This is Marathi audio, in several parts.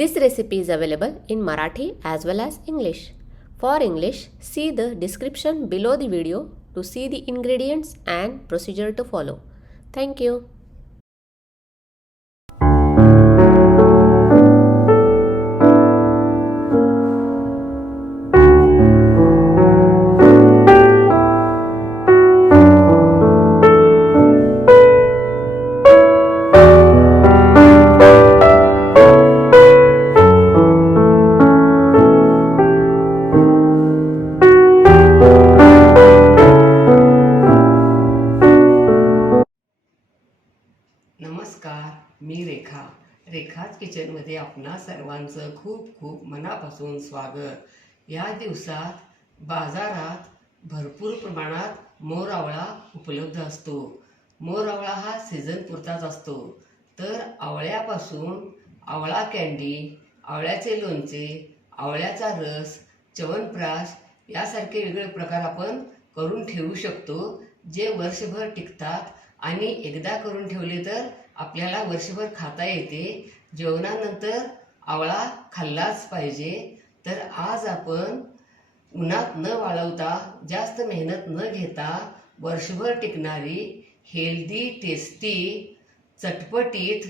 This recipe is available in Marathi as well as English. For English, see the description below the video to see the ingredients and procedure to follow. Thank you. नमस्कार, मी रेखाच किचनमध्ये आपणा सर्वांचं खूप खूप मनापासून स्वागत। या दिवसात बाजारात भरपूर प्रमाणात मोर आवळा उपलब्ध असतो। मोर आवळा हा सीझन पुरताच असतो। तर आवळ्यापासून आवळा कँडी, आवळ्याचे लोणचे, आवळ्याचा रस, च्यवनप्राश यासारखे वेगवेगळे प्रकार आपण करून ठेवू शकतो, जे वर्षभर टिकतात आणि एकदा करून ठेवले तर आपल्याला वर्षभर खाता येते। जेवणानंतर आवळा खाल्लाच पाहिजे। तर आज आपण उन्हात न वाळवता, जास्त मेहनत न घेता वर्षभर टिकणारी हेल्दी, टेस्टी, चटपटीत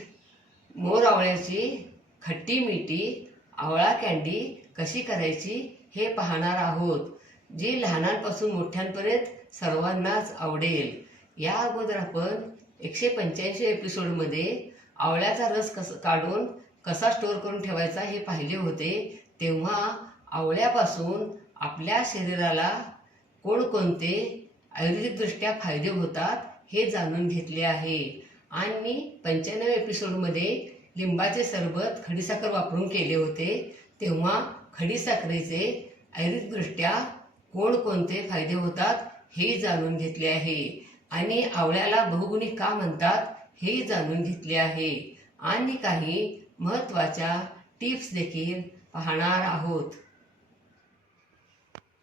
मोर आवळ्याची खट्टी मिठी आवळा कँडी कशी करायची हे पाहणार आहोत, जी लहानांपासून मोठ्यांपर्यंत सर्वांनाच आवडेल। या अगोदर आपण 185 एपिसोडमध्ये आवळ्याचा रस काढून कसा स्टोअर करून ठेवायचा हे पाहिले होते। तेव्हा आवळ्यापासून आपल्या शरीराला कोणकोणते आयुर्वेदिकदृष्ट्या फायदे होतात हे जाणून घेतले आहे। आणि 95 एपिसोडमध्ये लिंबाचे सरबत खडीसाखर वापरून केले होते। तेव्हा खडीसाखरेचे आयुर्वेदिकदृष्ट्या कोणकोणते फायदे होतात हे जाणून घेतले आहे। आणि आवळ्याला बहुगुणी का म्हणतात हे जाणून घेतले आहे। आणि काही महत्त्वाच्या टिप्स देखील पाहणार आहोत।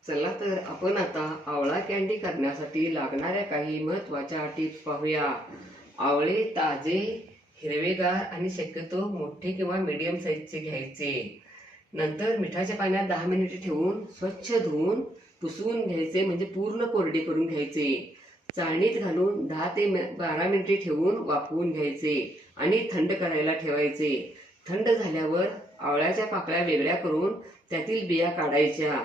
चला तर आपण आता आवळा कँडी करण्यासाठी लागणाऱ्या काही महत्त्वाच्या टिप्स पाहूया। आवळे ताजे, हिरवेगार आणि शक्यतो मोठे किंवा मीडियम साईजचे घ्यायचे। नंतर मिठाच्या पाण्यात 10 मिनिटे ठेवून स्वच्छ धुवून पुसून घ्यायचे, म्हणजे पूर्ण कोरडे करून घ्यायचे। चाळणीत घालून 10 ते 12 मिनिटे ठेवून वाफवून घ्यायचे आणि थंड करायला ठेवायचे। थंड झाल्यावर आवळ्याच्या पाकळ्या वेगळ्या करून त्यातील बिया काढायच्या।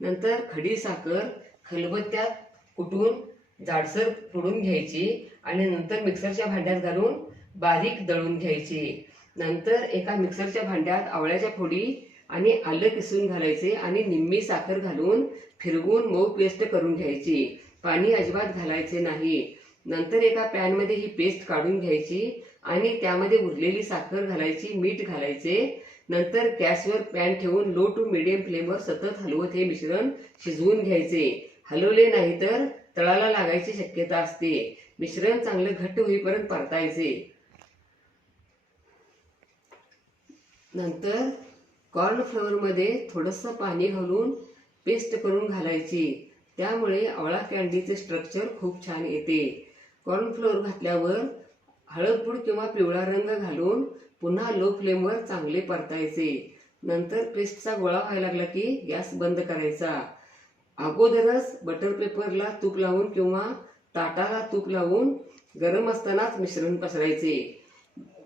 नंतर खडीसाखर खलबत्त्यात कुटून जाडसर फोडून घ्यायची आणि नंतर मिक्सरच्या भांड्यात घालून बारीक दळून घ्यायची। नंतर एका मिक्सरच्या भांड्यात आवळ्याच्या फोडी आणि आलं किसून घालायचे आणि निम्मी साखर घालून फिरवून मऊ पेस्ट करून घ्यायची। पाणी अजिबात घालायचे नाही। नंतर एका पॅनमध्ये ही पेस्ट काढून घ्यायची आणि त्यामध्ये उरलेली साखर घालायची, मीठ घालायचे। नंतर गॅसवर पॅन ठेवून लो टू मीडियम फ्लेमवर सतत हलवत हे मिश्रण शिजवून घ्यायचे। हलवले नाही तर तळाला लागायची शक्यता असते। मिश्रण चांगले घट्ट होईपर्यंत परतायचे। नंतर कॉर्नफ्लोअरमध्ये थोडंसं पाणी घालून पेस्ट करून घालायची। त्यामुळे आवळा कँडीचे स्ट्रक्चर खूप छान येते। कॉर्नफ्लोअर घातल्यावर हळदपूड किंवा पिवळा रंग घालून पुन्हा लो फ्लेमवर चांगले परतायचे। नंतर पेस्टचा गोळा व्हायला लागला की गॅस बंद करायचा। अगोदरच बटर पेपरला तूप लावून किंवा ताटाला तूप लावून गरम असतानाच मिश्रण पसरायचे।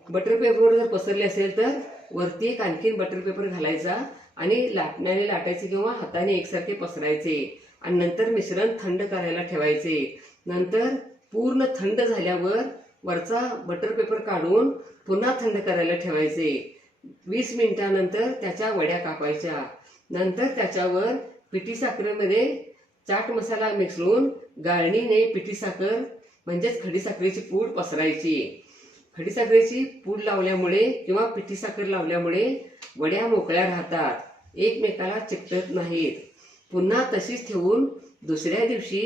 बटर पेपरवर जर पसरले असेल तर वरती एक आणखीन बटर पेपर घालायचा आणि लाटण्याने लाटायचे किंवा हाताने एकसारखे पसरायचे आणि नंतर मिश्रण थंड करायला ठेवायचे। नंतर पूर्ण थंड झाल्यावर वरचा बटर पेपर काढून पुन्हा थंड करायला ठेवायचे। 20 मिनिटांनंतर त्याच्या वड्या कापायच्या। नंतर त्याच्यावर पिठी साखरेमध्ये चाट मसाला मिसळून गाळणीने पिठी साखर म्हणजेच खडीसाखरेची पूड पसरायची। खडीसाखरेची पूड लावल्यामुळे किंवा पिठी साखर लावल्यामुळे वड्या मोकळ्या राहतात, एकमेकाला चिकटत नाहीत। पुन्हा तशीच ठेवून दुसऱ्या दिवशी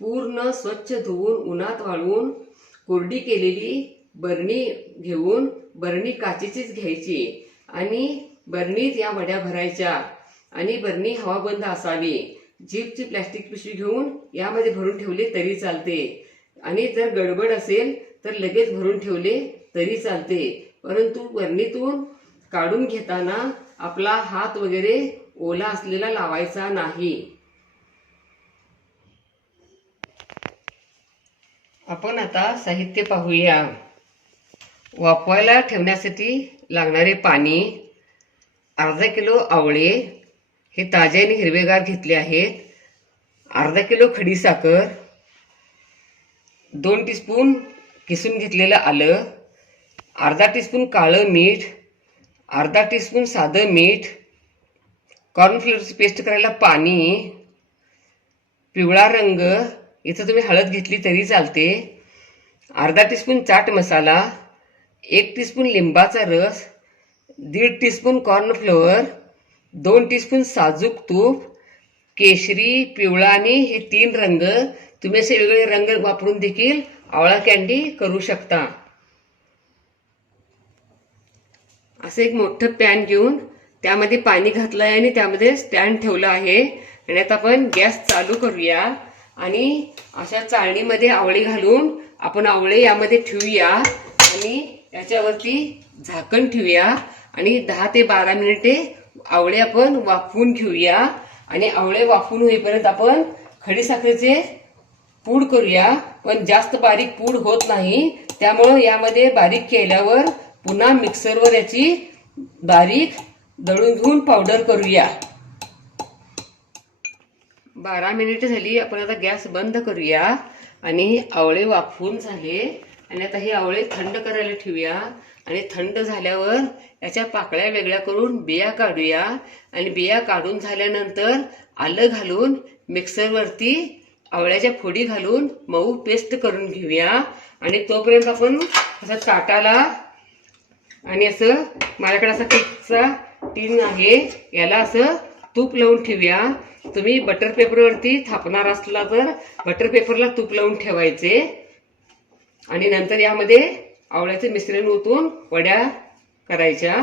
पूर्ण स्वच्छ धुवून उन्हात वाळवून कोरडी केलेली बरणी घेऊन, बरणी काचेचीच घ्यायची आणि बरणीत या वड्या भरायच्या आणि बरणी हवाबंद असावी। जीपची प्लास्टिक पिशवी घेऊन यामध्ये भरून ठेवले तरी चालते आणि जर गडबड असेल तर लगेच भरून ठेवले तरी चालते, परंतु बरणीतून काढून घेताना आपला हात वगैरे ओला असलेला लावायचा नाही. आपण आता साहित्य पाहूया. वाफवायला ठेवण्यासाठी लागणारे पाणी, अर्धा किलो आवळे हे ताजे आणि हिरवेगार घेतले आहेत, अर्धा किलो खडीसाखर, 2 टीस्पून किसून घेतलेलं आलं, अर्धा टीस्पून काळं मीठ, अर्धा टीस्पून साधं मीठ, कॉर्नफ्लोअरची पेस्ट करायला पाणी, पिवळा रंग, इथं तुम्ही हळद घेतली तरी चालते, अर्धा टीस्पून चाट मसाला, 1 टीस्पून लिंबाचा रस, 1.5 टीस्पून कॉर्नफ्लोअर, 2 टीस्पून साजूक तूप, केशरी, पिवळा आणि हे 3 रंग. तुम्ही असे वेगवेगळे रंग वापरून देखील आवळा कँडी करू शकता. असं एक मोठं पॅन घेऊन त्यामध्ये पाणी घातलं आहे आणि त्यामध्ये स्टँड ठेवलं आहे. आणि आता आपण गॅस चालू करूया आणि अशा चाळणीमध्ये आवळे घालून आपण आवळे यामध्ये ठेवूया आणि याच्यावरती झाकण ठेवूया आणि 10 ते 12 मिनिटे आवळे आपण वाफवून घेऊया. आणि आवळे वाफवून होईपर्यंत आपण खडीसाखरेचे पूड करूया, पण जास्त बारीक पूड होत नाही, त्यामुळं यामध्ये बारीक केल्यावर पुन्हा मिक्सरवर याची बारीक दळून घेऊन पावडर करूया. 12 मिनिटे झाली. आपण आता गॅस बंद करूया आणि आवळे वाफवून झाले आणि आता हे आवळे थंड करायला ठेवूया. आणि थंड झाल्यावर याच्या पाकळ्या वेगळ्या करून बिया काढूया आणि बिया काढून झाल्यानंतर आलं घालून मिक्सरवरती आवळ्याच्या फोडी घालून मऊ पेस्ट करून घेऊया. आणि तोपर्यंत आपण असं ताटाला आणि असं माझ्याकडे असा केकचा टीन आहे, याला असं तूप लावून ठेवूया. तुम्ही बटर पेपरवरती थापणार असला तर बटर पेपरला तूप लावून ठेवायचे आणि नंतर यामध्ये आवळ्याचे मिश्रण ओतून वड्या करायच्या.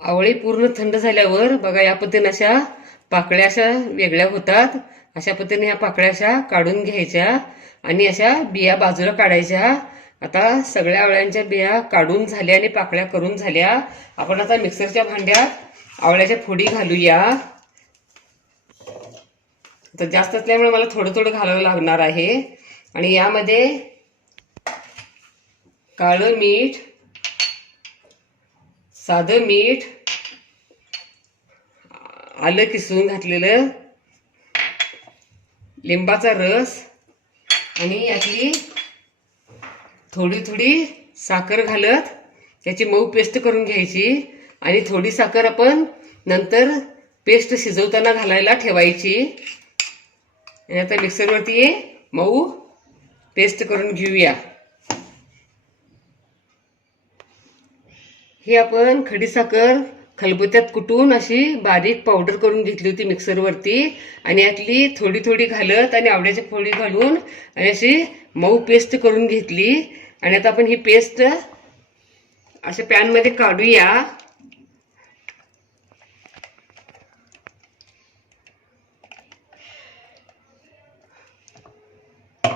आवळे पूर्ण थंड झाल्यावर बघा या पद्धतीने अशा पाकळ्या अशा वेगळ्या होतात. अशा पद्धतीने ह्या पाकळ्या अशा काढून घ्यायच्या आणि अशा बिया बाजूला काढायच्या. आता सगळ्या आवळ्यांच्या बिया काढून झाल्या आणि पाकळ्या करून झाल्या. आपण आता मिक्सरच्या भांड्यात आवळ्याच्या फोडी घालूया. तर जास्त असल्यामुळे मला थोडं थोडं घालावं लागणार आहे. आणि यामध्ये काळं मीठ, साधं मीठ, आलं किसून घातलेलं, लिंबाचा रस आणि यातली थोडी थोडी साखर घालत याची मऊ पेस्ट करून घ्यायची. आणि थोडी साखर आपण नंतर पेस्ट शिजवताना घालायला ठेवायची. आणि आता मिक्सरवरती मऊ पेस्ट करून घेऊया. ही आपण खडीसाखर खलबत्त्यात कुटून अशी बारीक पावडर करून घेतली होती मिक्सरवरती आणि यातली थोडी थोडी घालत आणि आवळ्याची फोडी घालून आणि अशी मऊ पेस्ट करून घेतली. आणि आता आपण ही पेस्ट अशा पॅनमध्ये काढूया.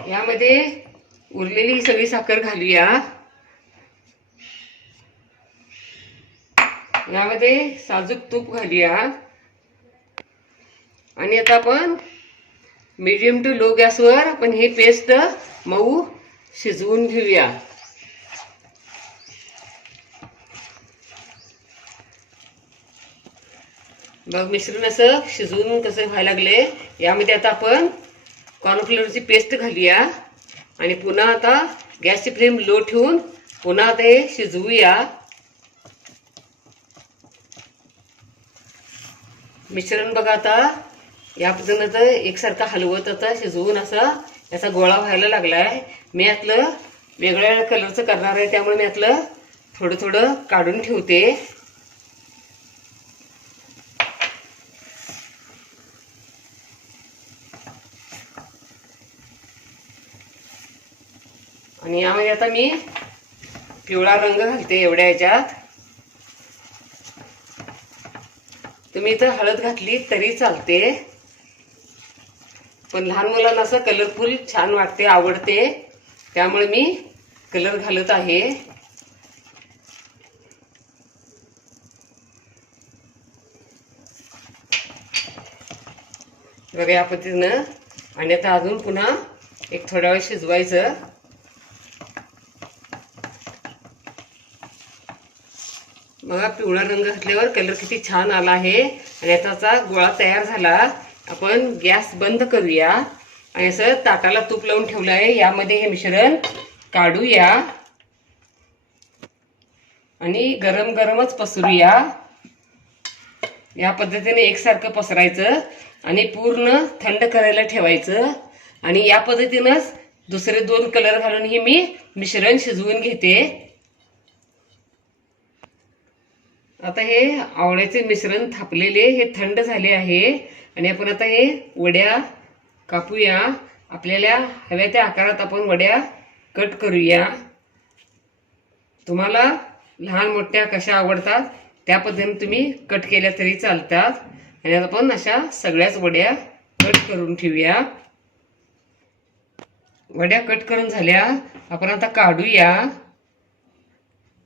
यामध्ये उरलेली सगळी साखर घालूया. यामध्ये साजूक तूप घालूया आणि आता आपण मीडियम टू लो गॅसवर आपण हे पेस्ट मऊ शिजवून घेऊया. बघ मिश्रण असं शिजवून कसं व्हायला लागले. यामध्ये आता आपण कॉर्नफ्लोअरची पेस्ट घालूया आणि पुन्हा आता गॅसची फ्लेम लो ठेवून पुन्हा आता हे शिजवूया. मिश्रण बघा आता या पद्धतीनं एकसारखं हलवत आता शिजवून असा याचा गोळा व्हायला लागलाय. मी यातलं वेगळ्या कलरचं करणार आहे त्यामुळे मी यातलं थोडं थोडं काढून ठेवते. आणि यामध्ये आता मी पिवळा रंग घालते एवढ्या ह्याच्यात. तुम्ही इथं हळद घातली तरी चालते, पण लहान मुलांना असं कलरफुल छान वाटते, आवडते, त्यामुळे मी कलर घालत आहे. बघा या पद्धतीनं. आणि आता अजून पुन्हा एक थोडा वेळ शिजवायचं. बघा पिवळा रंग घातल्यावर कलर किती छान आला आहे. आणि आताचा गोळा तयार झाला. आपण गॅस बंद करूया आणि असं ताटाला तूप लावून ठेवलं आहे. यामध्ये हे मिश्रण काढूया आणि गरम गरमच पसरूया. या पद्धतीने एकसारखं पसरायचं आणि पूर्ण थंड करायला ठेवायचं. आणि या पद्धतीनंच दुसरे 2 कलर घालून ही मी मिश्रण शिजवून घेते. आता हे आवळ्याचे मिश्रण थापलेले हे थंड झाले आहे. आणि आपण आता हे वड्या कापूया. आपल्याला हव्या त्या आकारात आपण वड्या कट करूया. तुम्हाला लहान मोठ्या कशा आवडतात त्या पद्धतीने तुम्ही कट केल्या तरी चालतात. आणि आता आपण अशा सगळ्याच वड्या कट करून ठेवूया. वड्या कट करून झाल्या. आपण आता काढूया.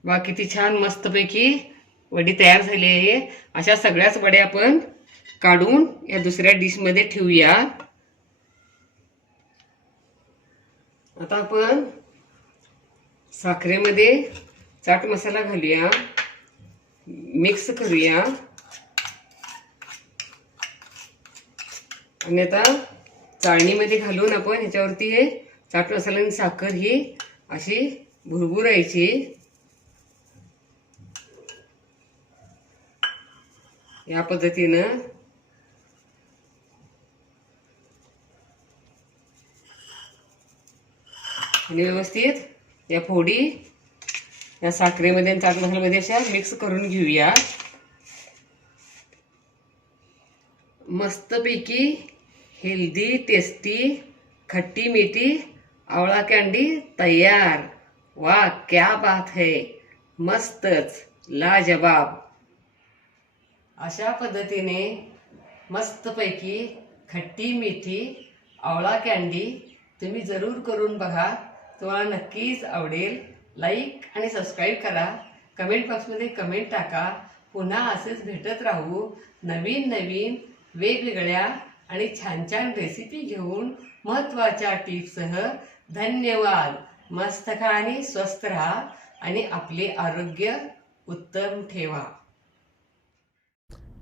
बघा किती छान मस्तपैकी वडी तयार झाली आहे. अशा सगळ्याच वड्या आपण काढून या दुसऱ्या डिशमध्ये ठेवूया. आता आपण साखरेमध्ये चाट मसाला घालूया. मिक्स करूया. आणि आता चाळणीमध्ये घालून आपण ह्याच्यावरती हे चाट मसाला आणि साखर ही अशी भुरभुरायची. या पद्धतीनं आणि व्यवस्थित या फोडी या साखरेमध्ये आणि चाट मसाल्यामध्ये अशा मिक्स करून घेऊया. मस्तपैकी हेल्दी टेस्टी खट्टी मीठी आवळा कँडी तयार. वाह क्या बात है, मस्तच लाजवाब. अशा पद्धतीने मस्तपैकी खट्टी मीठी आवळा कँडी तुम्ही जरूर करून बघा. तुम्हाला नक्कीच आवडेल. लाईक आणि सबस्क्राईब करा. कमेंट बॉक्समध्ये कमेंट टाका. पुन्हा असेच भेटत राहू नवीन नवीन वेगवेगळ्या आणि छान छान रेसिपी घेऊन महत्त्वाच्या टिप्ससह. धन्यवाद. मस्त खा आणि स्वस्थ राहा आणि आपले आरोग्य उत्तम ठेवा.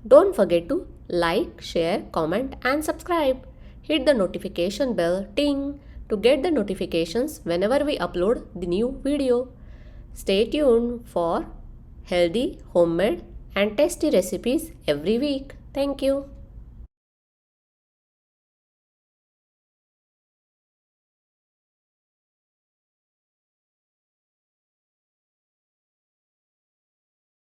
Don't forget to like, share, comment and subscribe. Hit the notification bell ting to get the notifications whenever we upload the new video. Stay tuned for healthy, homemade and tasty recipes every week. Thank you.